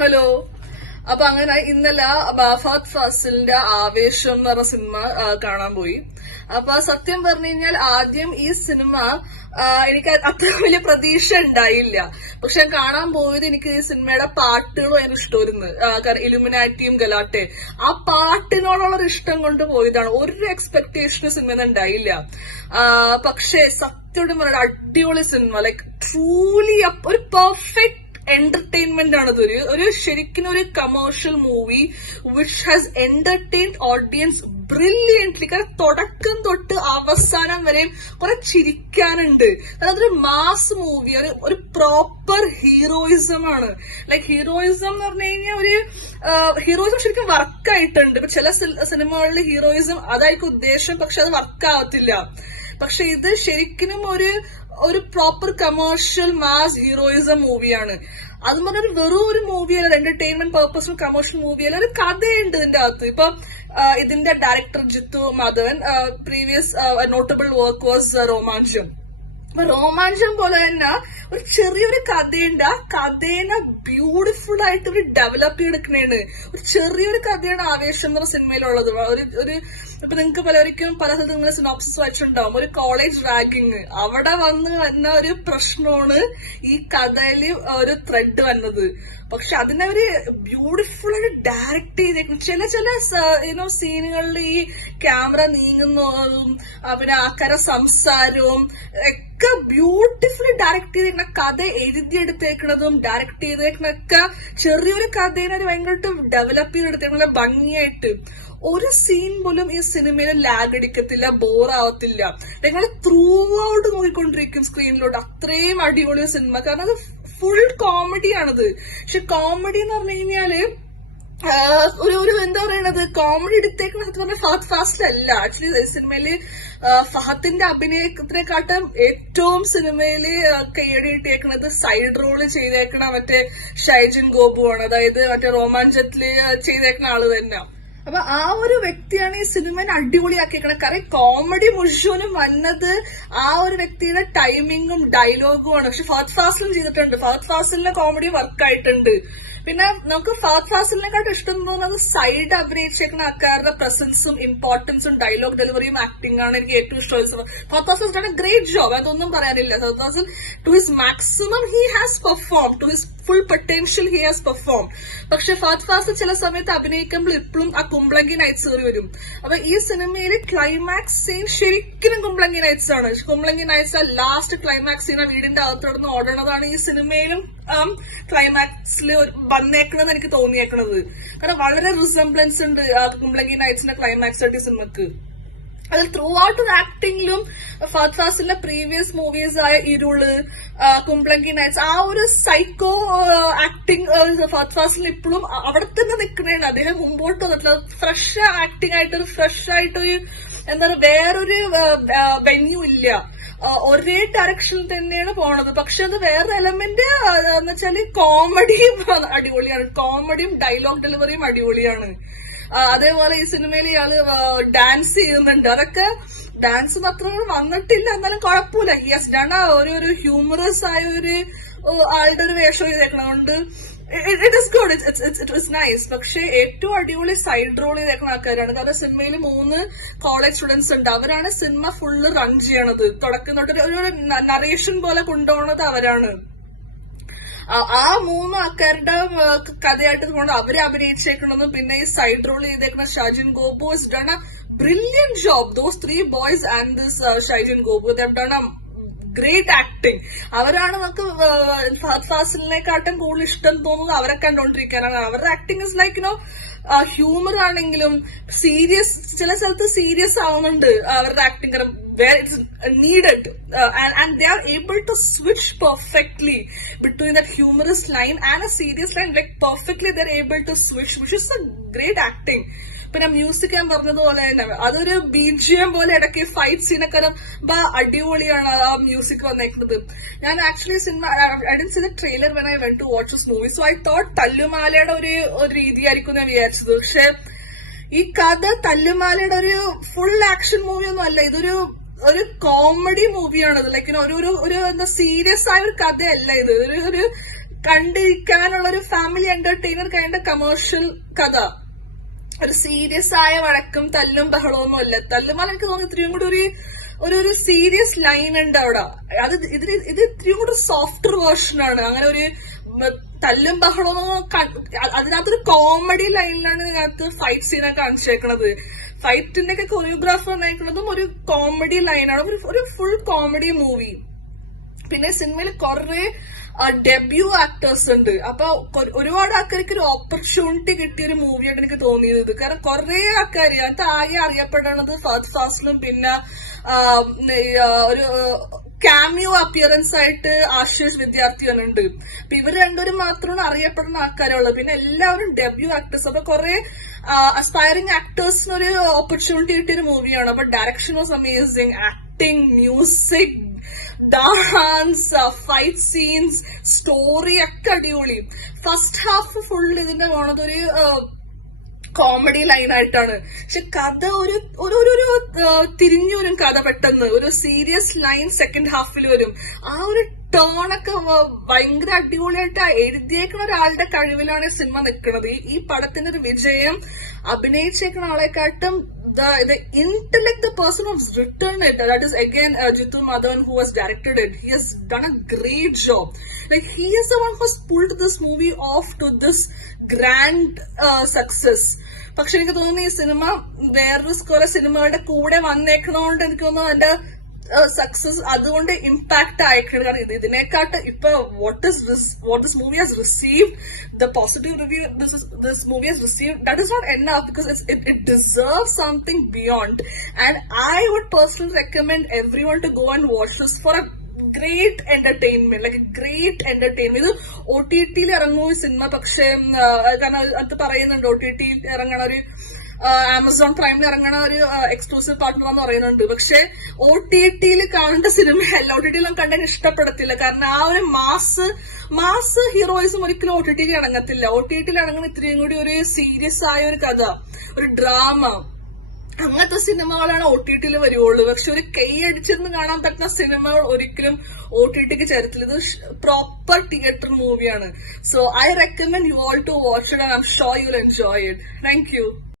Hello. അപ്പൊ അങ്ങനെ ഇന്നലെ ഫഹദ് ഫാസിലിന്റെ ആവേശം എന്ന് പറഞ്ഞ സിനിമ കാണാൻ പോയി. അപ്പൊ സത്യം പറഞ്ഞു കഴിഞ്ഞാൽ ആദ്യം ഈ സിനിമ എനിക്ക് അത്ര വലിയ പ്രതീക്ഷ ഉണ്ടായില്ല. പക്ഷെ ഞാൻ കാണാൻ പോയത് എനിക്ക് ഈ സിനിമയുടെ പാട്ടുകളും ഭയങ്കര ഇഷ്ടമായിരുന്നു. കാരണം ഇലുമിനാറ്റിയും ഗലാട്ടെ ആ പാട്ടിനോടുള്ള ഒരു ഇഷ്ടം കൊണ്ട് പോയതാണ്. ഒരു എക്സ്പെക്ടേഷനും സിനിമ ഉണ്ടായില്ല. പക്ഷെ സത്യം പറഞ്ഞ അടിപൊളി സിനിമ, ലൈക്ക് ട്രൂലി ഒരു പെർഫെക്റ്റ് എന്റർടൈൻമെന്റ് ആണത്. ഒരു ശരിക്കും ഒരു commercial movie which has entertained audience brilliantly. കാരണം തുടക്കം തൊട്ട് അവസാനം വരെയും കുറെ ചിരിക്കാനുണ്ട്. അതൊരു മാസ് മൂവി, ഒരു പ്രോപ്പർ ഹീറോയിസം ആണ്. ലൈക്ക് ഹീറോയിസം എന്ന് പറഞ്ഞു കഴിഞ്ഞാൽ ഒരു ഹീറോയിസം ശരിക്കും വർക്കായിട്ടുണ്ട്. ഇപ്പൊ ചില സിനിമകളിൽ ഹീറോയിസം അതായിരിക്കും ഉദ്ദേശം, പക്ഷെ അത് വർക്കാവത്തില്ല. പക്ഷെ ഇത് ശരിക്കും ഒരു പ്രോപ്പർ കമേഴ്ഷ്യൽ മാസ് ഹീറോയിസം മൂവിയാണ്. അത് പറഞ്ഞൊരു വെറും ഒരു മൂവിയല്ല, എന്റർടൈൻമെന്റ് പർപ്പസിൽ കമേഴ്ഷ്യൽ മൂവിയല്ല, ഒരു കഥയുണ്ട് ഇതിന്റെ അകത്ത്. ഇപ്പൊ ഇതിന്റെ director Jithu Madhavan, previous notable work was Romancham. അപ്പൊ രോമാഞ്ചം പോലെ തന്നെ ഒരു ചെറിയൊരു കഥയുണ്ട്. ആ കഥേനെ ബ്യൂട്ടിഫുൾ ആയിട്ട് ഒരു ഡെവലപ്പ് ചെയ്തെടുക്കണേണ്. ഒരു ചെറിയൊരു കഥയാണ് ആവേശം എന്ന സിനിമയിലുള്ളത്. ഒരു ഇപ്പൊ നിങ്ങൾക്ക് പലർക്കും പല സ്ഥലത്ത് നിങ്ങൾ സിനോപ്സിസ് വായിച്ചിട്ടുണ്ടാവും. ഒരു കോളേജ് റാഗിങ് അവിടെ വന്ന ഒരു പ്രശ്നമാണ് ഈ കഥയിൽ ഒരു ത്രെഡ് വന്നത്. പക്ഷെ അതിനവര് ബ്യൂട്ടിഫുൾ ആയിട്ട് ഡയറക്ട് ചെയ്തേക്കും. ചില സീനുകളിൽ ഈ ക്യാമറ നീങ്ങുന്നതും പിന്നെ ആൾക്കാരെ സംസാരവും ഒക്കെ ബ്യൂട്ടിഫുള്ളി ഡയറക്ട് ചെയ്തേക്കുന്ന, കഥ എഴുതിയെടുത്തേക്കുന്നതും ഡയറക്ട് ചെയ്തേക്കുന്നൊക്കെ ചെറിയൊരു കഥേനെ ഭയങ്കരമായിട്ട് ഡെവലപ്പ് ചെയ്തെടുത്തേക്കുന്ന ഭംഗിയായിട്ട്. ഒരു സീൻ പോലും ഈ സിനിമയിൽ ലാഗ് അടിക്കത്തില്ല, ബോറാവത്തില്ല. നിങ്ങൾ ത്രൂ ഔട്ട് നോക്കിക്കൊണ്ടിരിക്കും സ്ക്രീനിലോട്ട്. അത്രയും അടിപൊളി സിനിമ. കാരണം അത് ഫുൾ കോമഡിയാണത്. പക്ഷെ കോമഡി എന്ന് പറഞ്ഞു കഴിഞ്ഞാല് ഒരു എന്താ പറയണത്, കോമഡി എടുത്തേക്കുന്നത് പറഞ്ഞ ഫഹദ് ഫാസിലല്ല. ആക്ച്വലി സിനിമയില് ഫഹദിന്റെ അഭിനയത്തിനെക്കാട്ടും ഏറ്റവും സിനിമയില് കയ്യടി കിട്ടിയേക്കുന്നത് സൈഡ് റോള് ചെയ്തേക്കണ മറ്റേ ഷൈജിൻ ഗോപു ആണ്. അതായത് മറ്റേ രോമാഞ്ചത്തില് ചെയ്തേക്കുന്ന ആള് തന്നെ. അപ്പൊ ആ ഒരു വ്യക്തിയാണ് ഈ സിനിമനെ അടിപൊളിയാക്കിയേക്കണത്. കാരണം കോമഡി മുഴുവനും വന്നത് ആ ഒരു വ്യക്തിയുടെ ടൈമിങ്ങും ഡയലോഗും ആണ്. പക്ഷെ ഫഹദ് ഫാസിലും ചെയ്തിട്ടുണ്ട്. ഫഹദ് ഫാസിലിന്റെ കോമഡി വർക്കായിട്ടുണ്ട്. പിന്നെ നമുക്ക് ഫഹദ് ഫാസിലിനെക്കാട്ടും ഇഷ്ടം തോന്നുന്നത് സൈഡ് അഭിനയിച്ചേക്കുന്ന ആൾക്കാരുടെ പ്രസൻസും ഇമ്പോർട്ടൻസും ഡയലോഗ് ഡെലിവറിയും ആക്ടിംഗ് ആണ് എനിക്ക് ഏറ്റവും ഇഷ്ടം. Fahadh Faasil done a great job, അതൊന്നും പറയാനില്ല. Fahadh Faasil to his maximum he has perform, to his full potential he has perform. പക്ഷെ ഫഹദ് ഫാസിൽ ചില സമയത്ത് അഭിനയിക്കുമ്പോൾ ഇപ്പോഴും ആ കുംബ്ലങ്കി നൈറ്റ്സ് കയറി വരും. അപ്പൊ ഈ സിനിമയില് ക്ലൈമാക്സ് സീൻ ശരിക്കും കുംബ്ലങ്കി നൈറ്റ്സ് ആണ്. കുംബ്ലങ്കി നൈറ്റ്സ് ആ ലാസ്റ്റ് ക്ലൈമാക്സ് സീൻ വീടിന്റെ അകത്തോടൊന്ന് ഓടണതാണ് ഈ സിനിമയിലും ക്ലൈമാക്സിൽ വന്നേക്കണെന്ന് എനിക്ക് തോന്നിയേക്കണത്. കാരണം വളരെ റിസംബ്ലൻസ് ഉണ്ട് കുംബ്ലങ്കി നൈറ്റ്സിന്റെ ക്ലൈമാക്സ് ആയിട്ട് ഈ സിനിമക്ക്. അതിൽ ത്രൂ ഔട്ട് ആക്ടിംഗിലും ഫഹദ് ഫാസിലിന്റെ പ്രീവിയസ് മൂവീസ് ആയ ഇരുള്, കുംബ്ലങ്കി നൈറ്റ്സ്, ആ ഒരു സൈക്കോ ആക്ടിങ് ഫഹദ് ഫാസിൽ ഇപ്പോഴും അവിടെ തന്നെ നിൽക്കണേണ്. അദ്ദേഹം മുമ്പോട്ട് വന്നിട്ടില്ല. ഫ്രഷ് ആക്ടിംഗ് ആയിട്ട്, ഒരു ഫ്രഷ് ആയിട്ടൊരു എന്താ പറയുക, വേറൊരു വെന്യൂ ഇല്ല. ഒരേ ഡയറക്ഷനിൽ തന്നെയാണ് പോണത്. പക്ഷെ അത് വേറെ എലമെന്റ് എന്ന് വെച്ചാല് കോമഡിയും അടിപൊളിയാണ്. കോമഡിയും ഡയലോഗ് ഡെലിവറിയും അടിപൊളിയാണ്. അതേപോലെ ഈ സിനിമയിൽ ഇയാള് ഡാൻസ് ചെയ്യുന്നുണ്ട്. അതൊക്കെ ഡാൻസ് അത്ര വന്നിട്ടില്ല, എന്നാലും കുഴപ്പമില്ല. യെസ് ഡൺ ഒരു ഹ്യൂമറസ് ആയ ഒരു ആളുടെ ഒരു വേഷം ചെയ്തേക്കണതുകൊണ്ട് it is good, it is nice. പക്ഷെ ഏറ്റവും അടിപൊളി സൈഡ് റോൾ ചെയ്തേക്കുന്ന ആൾക്കാരാണ്. കാരണം സിനിമയിൽ 3 കോളേജ് സ്റ്റുഡൻസ് ഉണ്ട്. അവരാണ് സിനിമ ഫുള്ള് റൺ ചെയ്യണത്. തുടക്കം തൊട്ട് ഒരു നറേഷൻ പോലെ കൊണ്ടുപോകുന്നത് അവരാണ്. ആ 3 ആൾക്കാരുടെ കഥയായിട്ട് കൊണ്ട് അവരെ അഭിനയിച്ചേക്കണമെന്നും പിന്നെ ഈ സൈഡ് റോൾ ചെയ്തേക്കുന്ന Shaijin Gopu is done A brilliant job. Those 3 boys and this Shaijin Gopu, they have done a great acting. അവരാണ് നമുക്ക് ഫഹദ് ഫാസിലിനെക്കാട്ടും കൂടുതൽ ഇഷ്ടം തോന്നുന്നത് അവരെ കണ്ടോണ്ടിരിക്കാനാണ്. അവരുടെ ആക്ടിങ് ഇസ് ലൈക്ക് ഹ്യൂമർ ആണെങ്കിലും സീരിയസ്, ചില സ്ഥലത്ത് സീരിയസ് ആവുന്നുണ്ട് അവരുടെ ആക്ടിങ്. കാരണം where it's needed and they are able to switch perfectly between that humorous line and a serious line, like perfectly they're able to switch, which is a great acting. പിന്നെ music ഞാൻ പറഞ്ഞതുപോലെ തന്നെ അതൊരു BGM പോലെ ഇടയ്ക്ക് fight സീനൊക്കെ അടിപൊളിയാണ് ആ മ്യൂസിക് വന്നേക്കുന്നത്. ഞാൻ ആക്ച്വലി സിനിമ I didn't see the trailer when I went to watch this movie, so I thought തല്ലുമാലയുടെ ഒരു രീതിയായിരിക്കും ഞാൻ വിചാരിച്ചത്. പക്ഷെ ഈ കഥ തല്ലുമാലയുടെ ഒരു ഫുൾ ആക്ഷൻ മൂവി ഒന്നും അല്ല. ഒരു കോമഡി മൂവിയാണ്. ലൈക്ക് ഒരു എന്താ സീരിയസ് ആയ ഒരു കഥയല്ല ഇത്. ഒരു കണ്ടിരിക്കാനുള്ള ഒരു ഫാമിലി എന്റർടൈനർ കൈൻഡ് കമേഴ്ഷ്യൽ കഥ. ഒരു സീരിയസ് ആയ വഴക്കും തല്ലും ബഹളമൊന്നും അല്ല. തല്ലുമാൽ എനിക്ക് തോന്നുന്നു ഇത്രയും കൂടി ഒരു സീരിയസ് ലൈൻ ഉണ്ട് അവിടെ. ഇത് ഇത്രയും കൂടി സോഫ്റ്റർ വേർഷൻ ആണ്. അങ്ങനെ ഒരു തല്ലും ബഹളവും അതിനകത്തൊരു കോമഡി ലൈനിലാണ് ഇതിനകത്ത് ഫൈറ്റ് സീനൊക്കെ കാണിച്ചേക്കണത്. ഫൈറ്റിന്റെ ഒക്കെ കൊറിയോഗ്രാഫർ നയിക്കുന്നതും ഒരു കോമഡി ലൈനാണ്, ഒരു ഫുൾ കോമഡി മൂവി. പിന്നെ സിനിമയിൽ കുറെ ഡെബ്യൂ ആക്ടേഴ്സ് ഉണ്ട്. അപ്പൊ ഒരുപാട് ആൾക്കാർക്ക് ഒരു ഓപ്പർച്യൂണിറ്റി കിട്ടിയ ഒരു മൂവിയാണ് എനിക്ക് തോന്നിയത്. കാരണം കുറെ ആൾക്കാർ അത് ആകെ അറിയപ്പെടുന്നത് ഫഹദ് ഫാസിലും പിന്നെ ഒരു ക്യാമിയോ അപ്പിയറൻസ് ആയിട്ട് ആശിഷ് വിദ്യാർത്ഥികളുണ്ട്. അപ്പൊ ഇവർ രണ്ടുപേരും മാത്രമാണ് അറിയപ്പെടുന്ന ആൾക്കാരുള്ളത്. പിന്നെ എല്ലാവരും ഡെബ്യൂ ആക്ടേഴ്സ്. അപ്പൊ കുറെ അസ്പയറിംഗ് ആക്ടേഴ്സിന് ഒരു ഓപ്പർച്യൂണിറ്റി കിട്ടിയ ഒരു മൂവിയാണ്. അപ്പൊ direction was amazing, acting, music, dance, fight scenes, story ഒക്കെ അടിപൊളി. ഫസ്റ്റ് ഹാഫ് ഫുൾ ഇതിന്റെ പോണതൊരു കോമഡി ലൈനായിട്ടാണ്. പക്ഷെ കഥ ഒരു തിരിഞ്ഞു വരും കഥ പെട്ടെന്ന്. ഒരു സീരിയസ് ലൈൻ സെക്കൻഡ് ഹാഫിൽ വരും. ആ ഒരു ടേണൊക്കെ ഭയങ്കര അടിപൊളിയായിട്ട് എഴുതിയേക്കുന്ന ഒരാളുടെ കഴിവിലാണ് സിനിമ നിൽക്കുന്നത്. ഈ പടത്തിന്റെ ഒരു വിജയം അഭിനയിച്ചേക്കുന്ന ആളെക്കാട്ടും the intellect, the person who's written it, that is again Jitu Madhavan who has directed it. He has done a great job. Like he is the one who's pulled this movie off to this grand success. പക്ഷെ എനിക്ക് തോന്നുന്നു ഈ cinema വേറൊരു കുറെ സിനിമകളുടെ കൂടെ വന്നേക്കണോണ്ട് എനിക്ക് തോന്നുന്നു അതിന്റെ സക്സസ് അതുകൊണ്ട് ഇമ്പാക്ട് ആയിട്ടുണ്ട്. കാരണം ഇതിനെക്കാട്ട് ഇപ്പൊ what this movie has received, the positive review this movie has received, that is not enough because it deserves something beyond. And I would personally recommend everyone to go and watch this for a great entertainment, like a great entertainment. ഇത് OTT ഇറങ്ങും ഈ cinema. പക്ഷെ കാരണം അത് പറയുന്നുണ്ട് OTT ഇറങ്ങണ ഒരു Amazon പ്രൈമിൽ ഇറങ്ങണ ഒരു എക്സ്ക്ലൂസീവ് പാർട്ട്ണർ എന്ന് പറയുന്നുണ്ട്. പക്ഷെ OTT കാണേണ്ട സിനിമയല്ല. OTT കണ്ടാൽ ഇഷ്ടപ്പെടത്തില്ല. കാരണം ആ ഒരു മാസ് ഹീറോയിസം ഒരിക്കലും OTT ഇറങ്ങത്തില്ല. OTT ഇറങ്ങുന്ന ഇത്രയും കൂടി ഒരു സീരിയസ് ആയ ഒരു കഥ, ഒരു ഡ്രാമ, അങ്ങനത്തെ സിനിമകളാണ് OTT വരുവുള്ളൂ. പക്ഷെ ഒരു കൈയടിച്ചിരുന്ന് കാണാൻ പറ്റുന്ന സിനിമകൾ ഒരിക്കലും OTT ചേരത്തില്ല. ഇത് പ്രോപ്പർ തിയേറ്റർ മൂവിയാണ്. So I recommend you all to watch it and I'm sure you will enjoy it. Thank U.